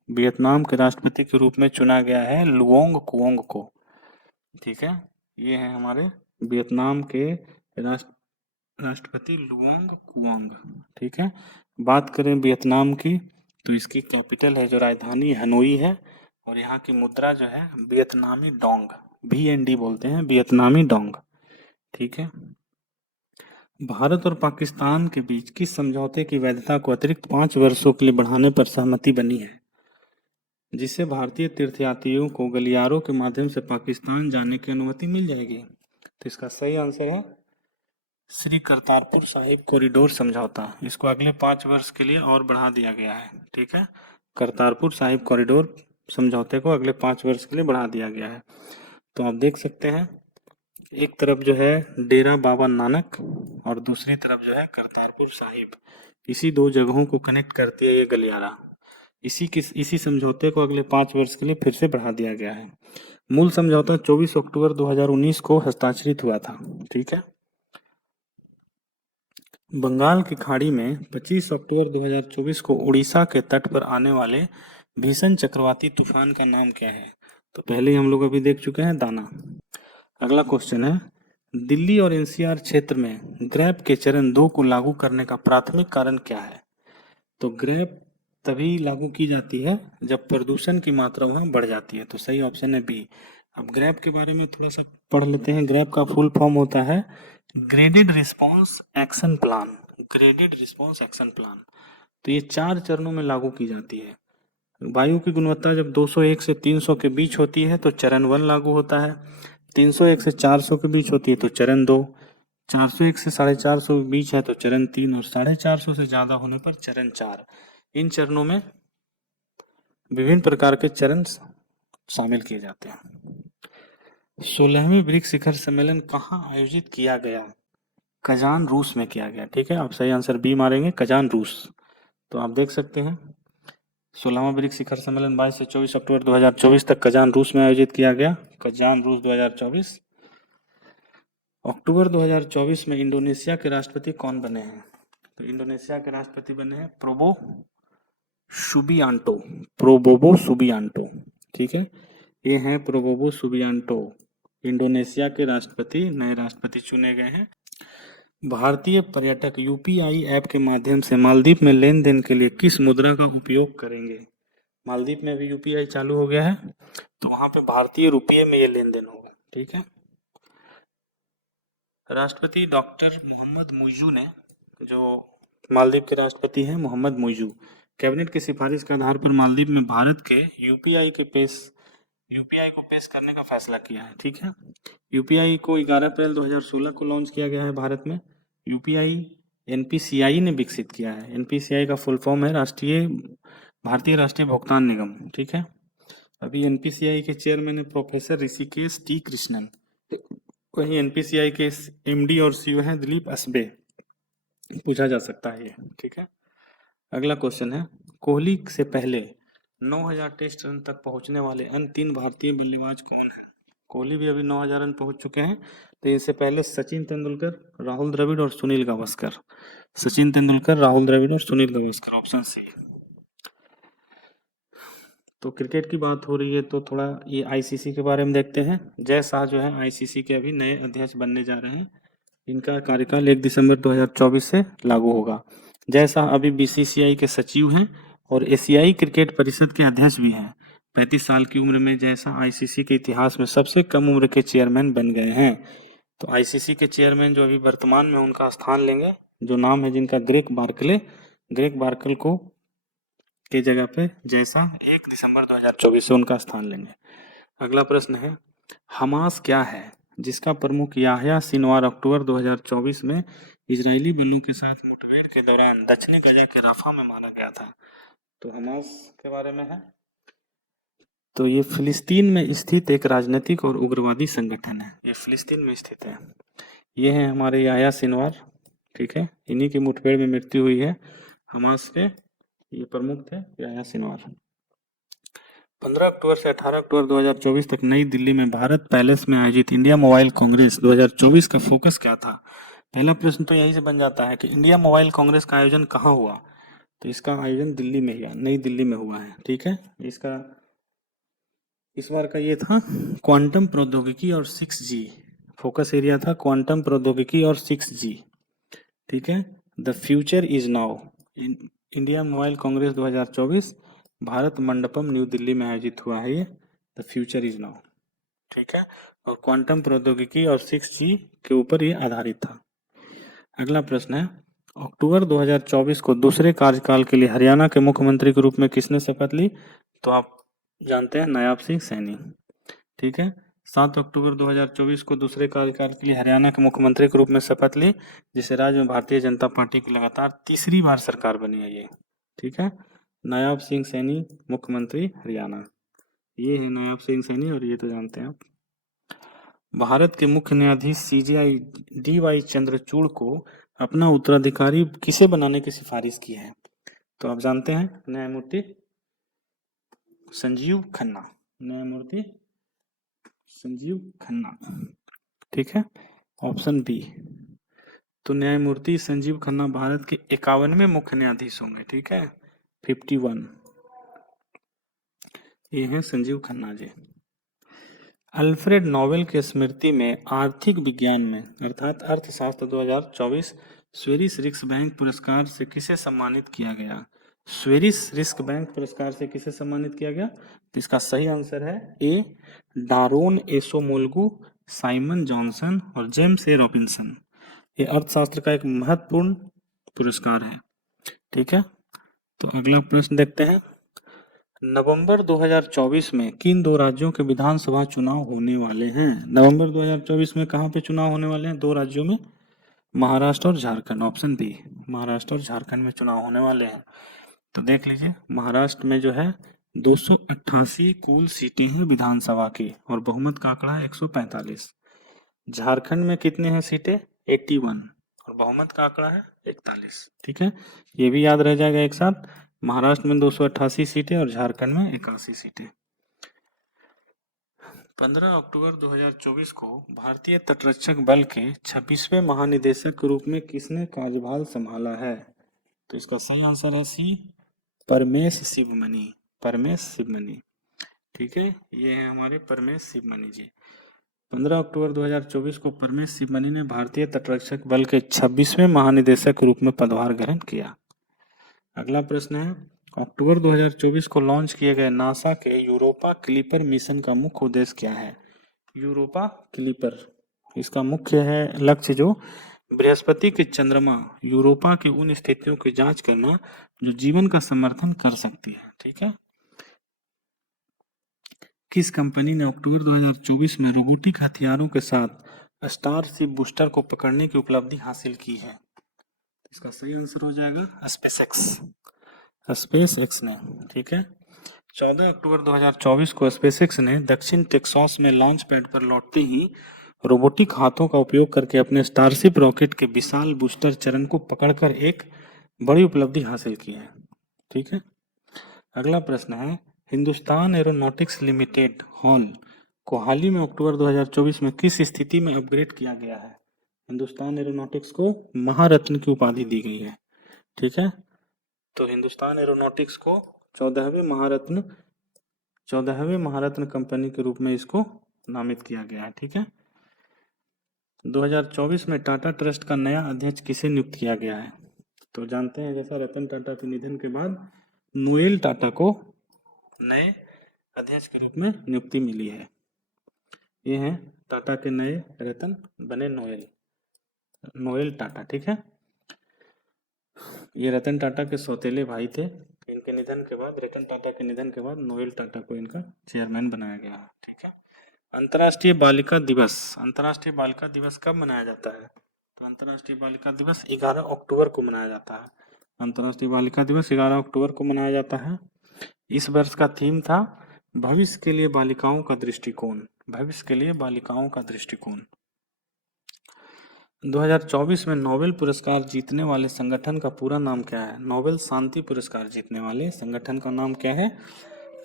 वियतनाम के राष्ट्रपति के रूप में चुना गया है लुओंग कुओंग को। ठीक है। ये है हमारे वियतनाम के राष्ट्रपति लुओंग कुओंग। ठीक है। बात करें वियतनाम की तो इसकी कैपिटल है जो राजधानी हनोई है, और यहाँ की मुद्रा जो है वियतनामी डोंग, VND बोलते हैं, वियतनामी डोंग। ठीक है। भारत और पाकिस्तान के बीच किस समझौते की वैधता को अतिरिक्त 5 वर्षों के लिए बढ़ाने पर सहमति बनी है, जिससे भारतीय तीर्थयात्रियों को गलियारों के माध्यम से पाकिस्तान जाने की अनुमति मिल जाएगी? तो इसका सही आंसर है श्री करतारपुर साहिब कॉरिडोर समझौता। इसको अगले 5 वर्ष के लिए और बढ़ा दिया गया है। ठीक है। करतारपुर साहिब कॉरिडोर समझौते को अगले 5 वर्ष के लिए बढ़ा दिया गया है। तो आप देख सकते हैं एक तरफ जो है डेरा बाबा नानक और दूसरी तरफ जो है करतारपुर साहिब, इसी दो जगहों को कनेक्ट करती है ये गलियारा। इसी समझौते को अगले 5 वर्ष के लिए फिर से बढ़ा दिया गया है। मूल समझौता 24 अक्टूबर 2019 को हस्ताक्षरित हुआ था। ठीक है। बंगाल की खाड़ी में 25 अक्टूबर 2024 को उड़ीसा के तट पर आने वाले भीषण चक्रवाती तूफान का नाम क्या है? तो पहले हम लोग अभी देख चुके हैं दाना। अगला क्वेश्चन है, दिल्ली और NCR क्षेत्र में ग्रैप के चरण 2 को लागू करने का प्राथमिक कारण क्या है? तो ग्रैप तभी लागू की जाती है जब प्रदूषण की मात्रा वहाँ बढ़ जाती है। तो सही ऑप्शन है बी। अब ग्रैप के बारे में थोड़ा सा पढ़ लेते हैं। ग्रैप का फुल फॉर्म होता है graded response action plan. Graded response action plan. तो ये 4 चरणों में लागू की जाती है। वायु की गुणवत्ता जब 201 से 300 के बीच होती है तो चरण 1 लागू होता है, 301 से 400 के बीच होती है तो चरण 2, 401 से 450 के बीच है तो चरण 3 और 450 से ज्यादा होने पर चरण 4। इन चरणों में विभिन्न प्रकार के चरण शामिल किए जाते हैं। 16वीं ब्रिक्स शिखर सम्मेलन कहाँ आयोजित किया गया? कजान, रूस में किया गया। ठीक है। आप सही आंसर बी मारेंगे, कजान, रूस। तो आप देख सकते हैं 16वां ब्रिक्स शिखर सम्मेलन 22 से 24 अक्टूबर 2024 तक कजान, रूस में आयोजित किया गया। कजान, रूस 2024। अक्टूबर 2024 में इंडोनेशिया के राष्ट्रपति कौन बने हैं? तो इंडोनेशिया के राष्ट्रपति बने हैं प्रोबो सुबियांटो। प्रोबोबो सुबियांटो। ठीक है। ये हैं प्रोबोबो सुबियांटो, इंडोनेशिया के राष्ट्रपति, नए राष्ट्रपति चुने गए हैं। भारतीय पर्यटक UPI ऐप के माध्यम से मालदीव में लेन देन के लिए किस मुद्रा का उपयोग करेंगे? मालदीव में भी UPI चालू हो गया है तो वहां पे भारतीय रुपये में ये लेन देन होगा। ठीक है। राष्ट्रपति डॉक्टर मोहम्मद मुइजू ने, जो मालदीव के राष्ट्रपति हैं मोहम्मद मुइजू, कैबिनेट की सिफारिश के आधार पर मालदीव में भारत के UPI को पेश करने का फैसला किया है। ठीक है। UPI को 11 अप्रैल 2016 को लॉन्च किया गया है भारत में। UPI NPCI ने विकसित किया है। NPCI का फुल फॉर्म है भारतीय राष्ट्रीय भुगतान निगम। ठीक है। अभी NPCI के चेयरमैन है प्रोफेसर ऋषिकेश T कृष्णन। वहीं NPCI के MD और CEO हैं दिलीप असबे। पूछा जा सकता है ये। ठीक है। अगला क्वेश्चन है, कोहली से पहले 9000 टेस्ट रन तक पहुंचने वाले अन्य 3 भारतीय बल्लेबाज कौन हैं? कोहली भी अभी 9000 रन पहुंच चुके हैं, तो इससे पहले सचिन तेंदुलकर, राहुल द्रविड़ और सुनील गावस्कर। सचिन तेंदुलकर, राहुल द्रविड़ और सुनील गावस्कर, ऑप्शन सी। तो क्रिकेट की बात हो रही है तो थोड़ा ये आईसीसी के बारे में देखते हैं। जय शाह जो है आईसीसी के अभी नए अध्यक्ष बनने जा रहे हैं। इनका कार्यकाल 1 दिसंबर 2024 से लागू होगा। जय शाह अभी बीसीसीआई के सचिव हैं और एशियाई क्रिकेट परिषद के अध्यक्ष भी हैं। 35 साल की उम्र में जय शाह आईसीसी के इतिहास में सबसे कम उम्र के चेयरमैन बन गए हैं। तो आईसीसी के चेयरमैन जो अभी वर्तमान में उनका स्थान लेंगे, जो नाम है जिनका ग्रेग बार्कले, ग्रेग बार्कल को के जगह पे जय शाह 1 दिसंबर 2024 से उनका स्थान लेंगे। अगला प्रश्न है, हमास क्या है जिसका प्रमुख याह्या सिनवार अक्टूबर 2024 में इजरायली बलों के साथ मुठभेड़ के दौरान दक्षिणी गजा के राफा में मारा गया था? तो हमास के बारे में है, तो ये फिलिस्तीन में स्थित एक राजनीतिक और उग्रवादी संगठन है। ये फिलिस्तीन में स्थित है। ये है हमारे याह्या सिनवार, ठीक है, इन्हीं की मुठभेड़ में मृत्यु हुई है। हमास के ये प्रमुख थे याह्या सिनवार। 15 अक्टूबर से 18 अक्टूबर 2024 तक नई दिल्ली में भारत पैलेस में आयोजित इंडिया मोबाइल कांग्रेस 2024 का फोकस क्या था? पहला प्रश्न तो यही से बन जाता है कि इंडिया मोबाइल कांग्रेस का आयोजन कहाँ हुआ? तो इसका आयोजन दिल्ली में हुआ, नई दिल्ली में हुआ है, ठीक है। इसका इस बार का ये था क्वांटम प्रौद्योगिकी और 6G, फोकस एरिया था क्वांटम प्रौद्योगिकी और 6G, ठीक है। The future is now, India mobile Congress 2024 Bharat Mandapam new Delhi में आयोजित हुआ है। ये द फ्यूचर इज नाउ, ठीक है, और क्वांटम प्रौद्योगिकी और 6G के ऊपर ये आधारित था। अगला प्रश्न है, अक्टूबर 2024 को दूसरे कार्यकाल के लिए हरियाणा के मुख्यमंत्री के रूप में किसने शपथ ली? तो आप जानते हैं नायाब सिंह सैनी, ठीक है। 7 अक्टूबर 2024 को दूसरे कार्यकाल के लिए हरियाणा के मुख्यमंत्री के रूप में शपथ ली, जिससे राज्य में भारतीय जनता पार्टी की लगातार तीसरी बार सरकार बनी है ये, ठीक है। नायाब सिंह सैनी मुख्यमंत्री हरियाणा, ये है नायाब सिंह सैनी, और ये तो जानते हैं आप। भारत के मुख्य न्यायाधीश सीजेआई DY चंद्रचूड़ को अपना उत्तराधिकारी किसे बनाने की सिफारिश की है? तो आप जानते हैं न्यायमूर्ति संजीव खन्ना, न्यायमूर्ति संजीव खन्ना, ठीक है, ऑप्शन बी। तो न्यायमूर्ति संजीव खन्ना भारत के 51वें मुख्य न्यायाधीश होंगे, ठीक है, 51, ये है संजीव खन्ना जी। अल्फ्रेड नोबेल के स्मृति में आर्थिक विज्ञान में अर्थात अर्थशास्त्र 2024 स्वेरिश रिक्स बैंक पुरस्कार से किसे सम्मानित किया गया? स्वेरिश रिस्क बैंक पुरस्कार से किसे सम्मानित किया गया? तो इसका सही आंसर है ए, डारोन एसोमोल्गू, साइमन जॉनसन और जेम्स ए रॉबिन्सन। ये अर्थशास्त्र का एक महत्वपूर्ण पुरस्कार है, ठीक है। तो अगला प्रश्न देखते हैं, नवंबर 2024 में किन 2 राज्यों के विधानसभा चुनाव होने वाले हैं? नवंबर 2024 में कहाँ पे चुनाव होने वाले हैं? 2 राज्यों में, महाराष्ट्र और झारखंड, ऑप्शन बी, महाराष्ट्र और झारखंड में चुनाव होने वाले हैं। तो देख लीजिए, महाराष्ट्र में जो है 288 कुल सीटें हैं विधानसभा की और बहुमत का आंकड़ा है 145। झारखंड में कितने हैं सीटें? 81 और बहुमत का आंकड़ा है 41, ठीक है, ये भी याद रह जाएगा एक साथ। महाराष्ट्र में 288 सीटें और झारखंड में 81 सीटें। 15 अक्टूबर 2024 को भारतीय तटरक्षक बल के 26वें महानिदेशक के रूप में किसने कार्यभार संभाला है? तो इसका सही आंसर है सी, परमेश शिवमणि, परमेश शिवमणि, ठीक है, ये है हमारे परमेश शिवमणि जी। 15 अक्टूबर 2024 को परमेश शिवमणि ने भारतीय तटरक्षक बल के 26वें महानिदेशक के रूप में पदभार ग्रहण किया। अगला प्रश्न है, अक्टूबर 2024 को लॉन्च किए गए नासा के यूरोपा क्लिपर मिशन का मुख्य उद्देश्य क्या है? यूरोपा क्लिपर, इसका मुख्य है लक्ष्य जो बृहस्पति के चंद्रमा यूरोपा के उन स्थितियों की जांच करना जो जीवन का समर्थन कर सकती है, ठीक है। किस कंपनी ने अक्टूबर 2024 में रोबोटिक हथियारों के साथ स्टारशिप बूस्टर को पकड़ने की उपलब्धि हासिल की है? इसका सही आंसर हो जाएगा स्पेसएक्स ने, ठीक है। 14 अक्टूबर 2024 को स्पेसएक्स ने दक्षिण टेक्सास में लॉन्च पैड पर लौटते ही रोबोटिक हाथों का उपयोग करके अपने स्टारशिप रॉकेट के विशाल बूस्टर चरण को पकड़कर एक बड़ी उपलब्धि हासिल की है। ठीक है। अगला प्रश्न है, हिंदुस्तान एरोनॉटिक्स लिमिटेड हॉल को हाल ही में अक्टूबर 2024 में किस स्थिति में अपग्रेड किया गया है? हिंदुस्तान एरोनॉटिक्स को महारत्न की उपाधि दी गई है। ठीक है, तो हिंदुस्तान एरोनॉटिक्स को 14वें महारत्न कंपनी के रूप में इसको नामित किया गया है। ठीक है, 2024 में टाटा ट्रस्ट का नया अध्यक्ष किसे नियुक्त किया गया है? तो जानते हैं, जैसा रतन टाटा के निधन के बाद नोएल टाटा को नए अध्यक्ष के रूप में नियुक्ति मिली है। ये हैं टाटा के नए रतन बने नोएल टाटा। ठीक है, ये रतन टाटा के सौतेले भाई थे। इनके निधन के बाद, रतन टाटा के निधन के बाद नोएल टाटा को इनका चेयरमैन बनाया गया। ठीक है, अंतर्राष्ट्रीय बालिका दिवस। अंतर्राष्ट्रीय बालिका दिवस कब मनाया जाता है? तो अंतर्राष्ट्रीय बालिका दिवस 11 अक्टूबर को मनाया जाता है। अंतर्राष्ट्रीय बालिका दिवस 11 अक्टूबर को मनाया जाता है। इस वर्ष का थीम था भविष्य के लिए बालिकाओं का दृष्टिकोण। भविष्य के लिए बालिकाओं का दृष्टिकोण। 2024 में नोबेल पुरस्कार जीतने वाले संगठन का पूरा नाम क्या है? नोबेल शांति पुरस्कार जीतने वाले संगठन का नाम क्या है?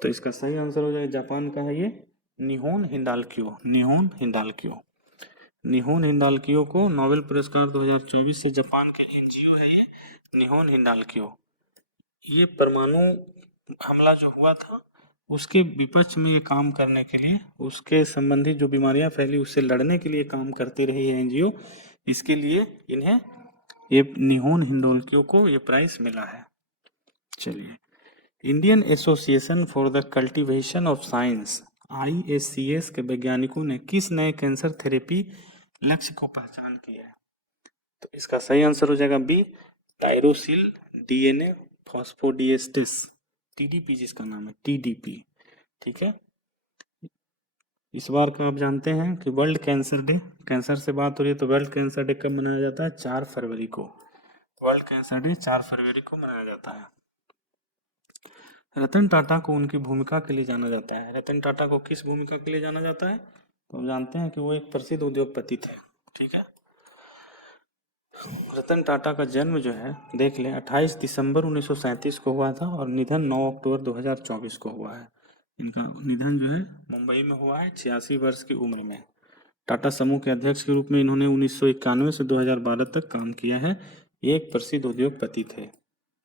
तो इसका सही आंसर हो जाएगा, जापान का है ये, निहोन हिंडाल्को। निहोन हिंडाल्को। निहोन हिंडाल्को को नोबेल पुरस्कार 2024 से जापान के एनजीओ है ये निहोन हिंडाल्को। ये परमाणु हमला जो हुआ था उसके विपक्ष में ये काम करने के लिए, उसके संबंधी जो बीमारियां फैली उससे लड़ने के लिए काम करते रही है एनजीओ। इसके लिए इन्हें, ये निहोन हिंडाल्को को ये प्राइज मिला है। चलिए, Indian association for the cultivation of science IACS के वैज्ञानिकों ने किस नए कैंसर थेरेपी लक्ष्य को पहचान किया है? तो इसका सही आंसर हो जाएगा बी, टायरोसिल DNA फॉस्फोडिएस्टेस, TDP जिसका नाम है, TDP। ठीक है, इस बार का आप जानते हैं कि वर्ल्ड कैंसर डे, कैंसर से बात हो रही है तो वर्ल्ड कैंसर डे कब मनाया जाता है? 4 फरवरी को। वर्ल्ड कैंसर डे 4 फरवरी को मनाया जाता है। रतन टाटा को उनकी भूमिका के लिए जाना जाता है। रतन टाटा को किस भूमिका के लिए जाना जाता है? तो हम जानते हैं कि वो एक प्रसिद्ध उद्योगपति थे। ठीक है, रतन टाटा का जन्म जो है देख लें 28 दिसंबर 1937 को हुआ था और निधन 9 अक्टूबर 2024 को हुआ है। इनका निधन जो है मुंबई में हुआ है 86 वर्ष की उम्र में। टाटा समूह के अध्यक्ष के रूप में इन्होंने 1991 से 2012 तक काम किया है। ये एक प्रसिद्ध उद्योगपति थे।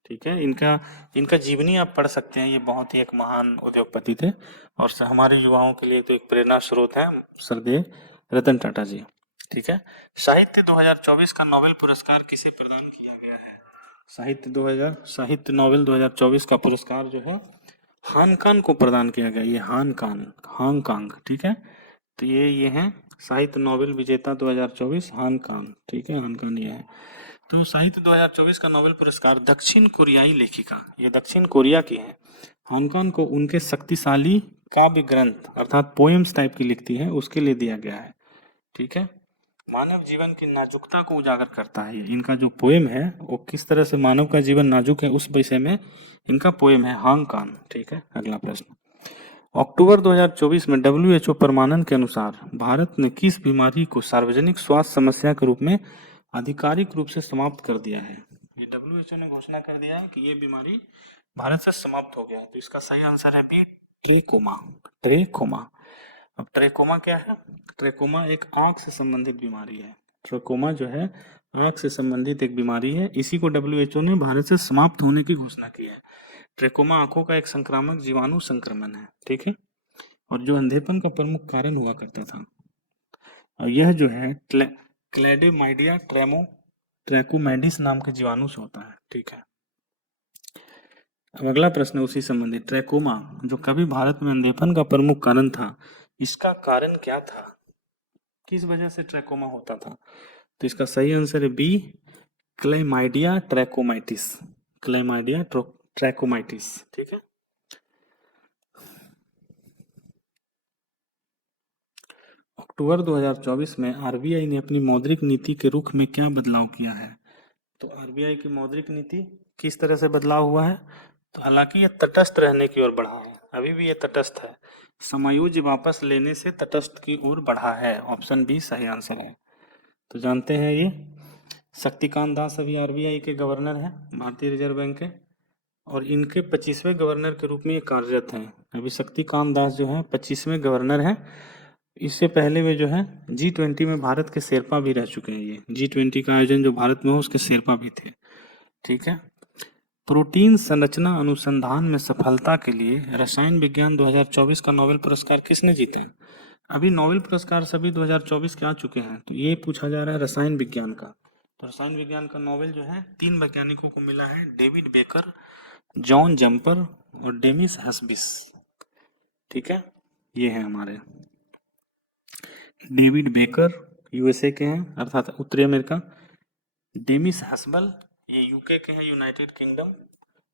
ठीक है, इनका जीवनी आप पढ़ सकते हैं। ये बहुत ही एक महान उद्योगपति थे और हमारे युवाओं के लिए तो एक प्रेरणा स्रोत है श्रद्धेय रतन टाटा जी। ठीक है, साहित्य 2024 का नोबेल पुरस्कार किसे प्रदान किया गया है? साहित्य नोबेल 2024 का पुरस्कार जो है हांगकांग को प्रदान किया गया। ये हांगकांग। ठीक है, तो ये है साहित्य नोबेल विजेता 2024 हांगकांग। ठीक है, हांगकांग ये है। तो साहित्य 2024 का नोबेल पुरस्कार दक्षिण कोरियाई लेखिका, ये दक्षिण कोरिया की है, हांगकांग को उनके शक्तिशाली काव्य ग्रंथ अर्थात पोएम्स टाइप की लिखती है उसके लिए दिया गया है। ठीक है, मानव जीवन की नाजुकता को उजागर करता है। इनका जो पोएम है वो किस तरह से मानव का जीवन नाजुक है उस विषय में इनका पोएम है हांगकांग। ठीक है, अगला प्रश्न, अक्टूबर 2024 में WHO प्रमाणन के अनुसार भारत ने किस बीमारी को सार्वजनिक स्वास्थ्य समस्या के रूप में आधिकारिक रूप से समाप्त कर दिया है? ये WHO ने घोषणा कर दिया है कि ये बीमारी भारत से समाप्त हो गया है। तो इसका सही आंसर है बी, ट्रेकोमा। अब ट्रेकोमा क्या है? ट्रेकोमा एक आंख से संबंधित बीमारी है। ट्रेकोमा जो है आंख से संबंधित एक बीमारी है। इसी को WHO ने भारत से समाप्त होने की घोषणा की है। ट्रेकोमा आंखों का एक संक्रामक जीवाणु संक्रमण है। ठीक है, और जो अंधेपन का प्रमुख कारण हुआ करता था। और यह जो है क्लैडेमाइडिया ट्रैकोमैटिस नाम के जीवाणु से होता है। ठीक है, अब अगला प्रश्न उसी संबंधित, ट्रैकोमा जो कभी भारत में अंधेपन का प्रमुख कारण था, इसका कारण क्या था? किस वजह से ट्रैकोमा होता था? तो इसका सही आंसर है बी, क्लैमाइडिया ट्रैकोमैटिस। ठीक है, अक्टूबर 2024 में RBI ने अपनी मौद्रिक नीति के रुख में क्या बदलाव किया है? तो RBI की मौद्रिक नीति किस तरह से बदलाव हुआ है? तो हालांकि ये तटस्थ रहने की ओर बढ़ा है, अभी भी ये तटस्थ है। समायोज्य वापस लेने से तटस्थ की ओर बढ़ा है। ऑप्शन बी सही आंसर है। तो जानते हैं ये शक्तिकांत दास अभी RBI के गवर्नर हैं, भारतीय रिजर्व बैंक के। और इनके 25वें गवर्नर के रूप में ये कार्यरत हैं। अभी शक्तिकांत दास जो है 25वें गवर्नर हैं। इससे पहले वे जो है G20 में भारत के शेरपा भी रह चुके हैं। ये G20 का आयोजन जो भारत में हो उसके शेरपा भी थे। ठीक है। प्रोटीन संरचना अनुसंधान में सफलता के लिए रसायन विज्ञान 2024 का नोबेल पुरस्कार किसने जीते हैं? अभी नोबेल पुरस्कार सभी 2024 के आ चुके हैं, तो ये पूछा जा रहा है रसायन विज्ञान का। तो रसायन विज्ञान का नोबेल जो है 3 वैज्ञानिकों को मिला है, डेविड बेकर, जॉन जम्पर और डेमिस हस्बिस। ठीक है, ये है हमारे डेविड बेकर यूएसए के हैं अर्थात उत्तरी अमेरिका, डेमिस हस्बल ये यूके के हैं यूनाइटेड किंगडम,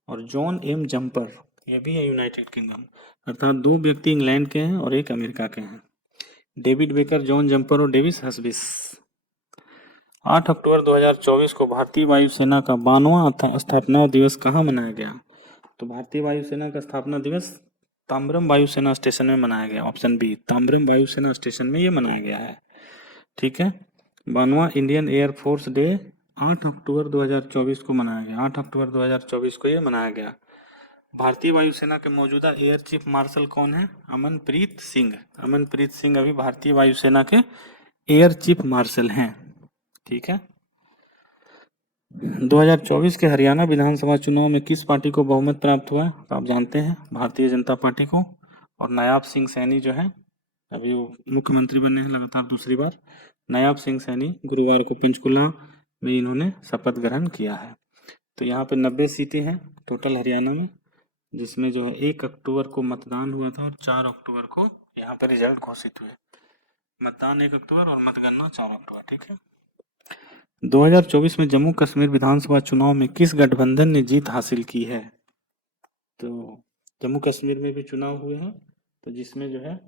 और जॉन एम जम्पर ये भी है यूनाइटेड किंगडम, अर्थात 2 व्यक्ति इंग्लैंड के हैं और 1 अमेरिका के हैं। डेविड बेकर, जॉन जम्पर और डेविस हस्बिस। 8 अक्टूबर 2024 को भारतीय वायुसेना का 92वां स्थापना दिवस कहाँ मनाया गया? तो भारतीय वायुसेना का स्थापना दिवस ताम्रम वायुसेना स्टेशन में मनाया गया। ऑप्शन बी, ताम्रम वायुसेना स्टेशन में ये मनाया गया है। ठीक है। 92वां इंडियन एयरफोर्स डे 8 अक्टूबर 2024 को मनाया गया। 8 अक्टूबर 2024 को ये मनाया गया। भारतीय वायुसेना के मौजूदा एयर चीफ मार्शल कौन है? अमनप्रीत सिंह। अमनप्रीत सिंह अभी भारतीय वायुसेना के एयर चीफ मार्शल हैं। ठीक है। 2024 के हरियाणा विधानसभा चुनाव में किस पार्टी को बहुमत प्राप्त हुआ? तो आप जानते हैं भारतीय जनता पार्टी को। और नायाब सिंह सैनी जो है अभी वो मुख्यमंत्री बने हैं लगातार दूसरी बार। नायाब सिंह सैनी गुरुवार को पंचकुला में इन्होंने शपथ ग्रहण किया है। तो यहाँ पे 90 सीटें हैं टोटल हरियाणा में, जिसमें जो है 1 अक्टूबर को मतदान हुआ था और 4 अक्टूबर को यहाँ पे रिजल्ट घोषित हुए। मतदान 1 अक्टूबर और मतगणना 4 अक्टूबर। ठीक है। 2024 में जम्मू कश्मीर विधानसभा चुनाव में किस गठबंधन ने जीत हासिल की है? तो जम्मू कश्मीर में भी चुनाव हुए हैं, तो जिसमें जो है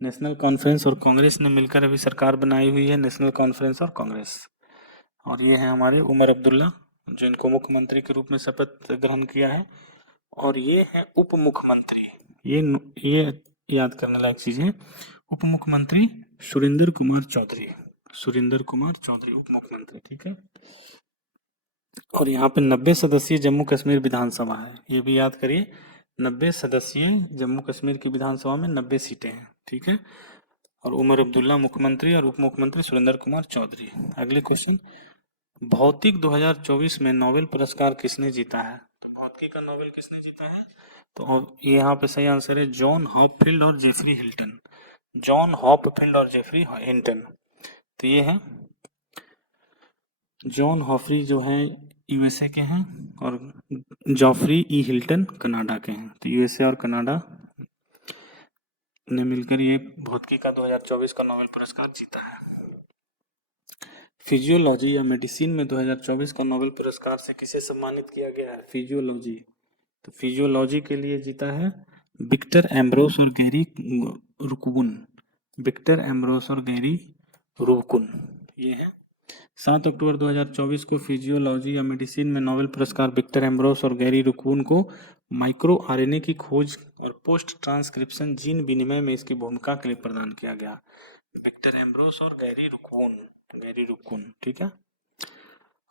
नेशनल कॉन्फ्रेंस और कांग्रेस ने मिलकर अभी सरकार बनाई हुई है, नेशनल कॉन्फ्रेंस और कांग्रेस। और ये है हमारे उमर अब्दुल्ला, जो इनको मुख्यमंत्री के रूप में शपथ ग्रहण किया है। और ये है उप मुख्यमंत्री, ये याद करने लायक चीज है, उप मुख्यमंत्री सुरेंद्र कुमार चौधरी। सुरेंद्र कुमार चौधरी उप मुख्यमंत्री। ठीक है। और यहाँ पे 90 सदस्यीय जम्मू कश्मीर विधानसभा है, ये भी याद करिए। 90 सदस्यीय जम्मू कश्मीर की विधानसभा में 90 सीटें हैं। ठीक है। और उमर अब्दुल्ला मुख्यमंत्री और उप मुख्यमंत्री सुरेंद्र कुमार चौधरी। अगले क्वेश्चन, भौतिक 2024 में नोबेल पुरस्कार किसने जीता है? भौतिकी का नोबेल किसने जीता है? तो यहाँ पे सही आंसर है जॉन हॉपफील्ड और जेफरी हिल्टन। जॉन हॉपफील्ड और जेफरी हिल्टन। तो ये है जॉन हॉफरी जो है यूएसए के हैं और जॉफरी ई हिल्टन कनाडा के हैं। तो यूएसए और कनाडा ने मिलकर ये भौतिकी का 2024 का नोबेल पुरस्कार जीता है। फिजियोलॉजी या मेडिसिन में 2024 का नोबेल पुरस्कार से किसे सम्मानित किया गया है? फिजियोलॉजी। तो फिजियोलॉजी के लिए जीता है विक्टर एम्ब्रोस और गैरी रुकवुन। विक्टर एम्ब्रोस और गैरी रुकवुन ये है। 7 अक्टूबर 2024 को फिजियोलॉजी या मेडिसिन में नोबेल पुरस्कार विक्टर एम्ब्रोस और गैरी रुकवुन को माइक्रो आरएनए की खोज और पोस्ट ट्रांसक्रिप्शन जीन विनिमय में इसकी भूमिका के लिए प्रदान किया गया। विक्टर एम्ब्रोस और गैरी रुकवुन। ठीक है।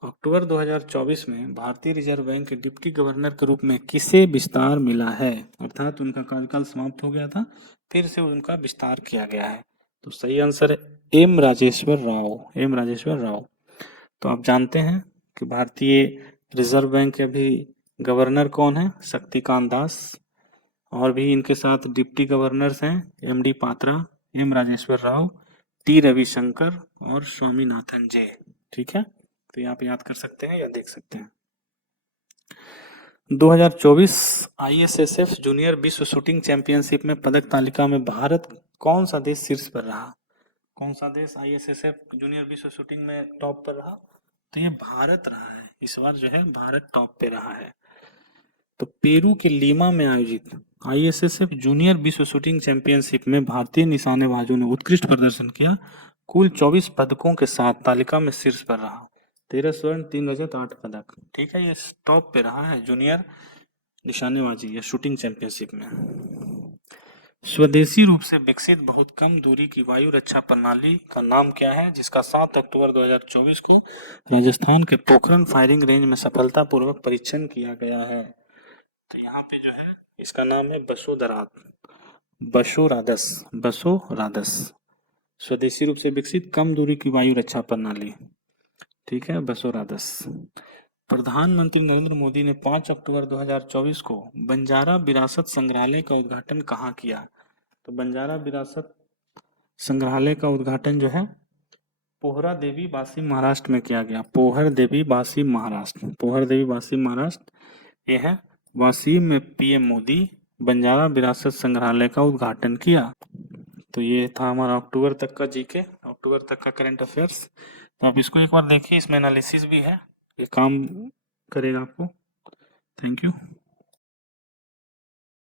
अक्टूबर 2024 में भारतीय रिजर्व बैंक के डिप्टी गवर्नर के रूप में किसे विस्तार मिला है? अर्थात उनका कार्यकाल समाप्त हो गया था, फिर से उनका विस्तार किया गया है। तो सही आंसर है एम राजेश्वर राव। तो आप जानते हैं कि भारतीय रिजर्व बैंक के अभी गवर्नर कौन है? शक्तिकांत दास। और भी इनके साथ डिप्टी गवर्नर्स हैं MD Patra, M Rajeshwar Rao, T Ravishankar और स्वामीनाथन जे। ठीक है। तो यहाँ पे याद कर सकते हैं या देख सकते हैं। 2024 आईएसएसएफ जूनियर विश्व शूटिंग चैंपियनशिप में पदक तालिका में भारत कौन सा देश शीर्ष पर रहा? कौन सा देश आईएसएसएफ जूनियर विश्व शूटिंग में टॉप पर रहा? तो ये भारत रहा है। इस बार जो है भारत टॉप पे रहा है। तो पेरू के लीमा में आयोजित आईएसएसएफ जूनियर विश्व शूटिंग चैंपियनशिप में भारतीय निशानेबाजों ने उत्कृष्ट प्रदर्शन किया। कुल 24 पदकों के साथ तालिका में शीर्ष पर रहा। 13 स्वर्ण, 3 रजत, 8 पदक। ठीक है। ये टॉप पे रहा है जूनियर निशानेबाजी या शूटिंग चैंपियनशिप में। स्वदेशी रूप से विकसित बहुत कम दूरी की वायु रक्षा प्रणाली का नाम क्या है, जिसका 7 अक्टूबर 2024 को राजस्थान के पोखरण फायरिंग रेंज में सफलतापूर्वक परीक्षण किया गया है? तो यहाँ पे जो है इसका नाम है बसोरादस। स्वदेशी रूप से विकसित कम दूरी की वायु रक्षा प्रणाली, ठीक है, बसोरादस। प्रधानमंत्री नरेंद्र मोदी ने 5 अक्टूबर 2024 को बंजारा विरासत संग्रहालय का उद्घाटन कहाँ किया? तो बंजारा विरासत संग्रहालय का उद्घाटन जो है पोहरा देवी बासी महाराष्ट्र में किया गया। पोहर देवी बासी महाराष्ट्र ये है। वासी में पीएम मोदी बंजारा विरासत संग्रहालय का उद्घाटन किया। तो ये था हमारा अक्टूबर तक का जीके, अक्टूबर तक का करंट अफेयर्स। तो आप इसको एक बार देखिए, इसमें एनालिसिस भी है, ये काम करेगा आपको। Thank you.